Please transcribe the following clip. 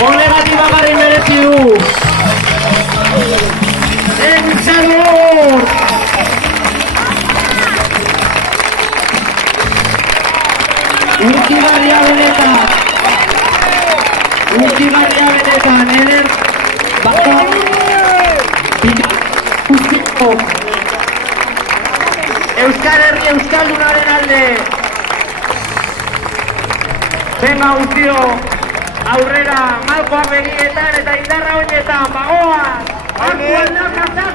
Horregatik bakarrik merezi du. Enchalor! Urtigarria benetan, eder bakon guztiko Euskal Herri Euskaldunaren alde. Venga guztio, aurrera, malkoak begietan eta indarra honetan, bagoaz! Aku aldakata!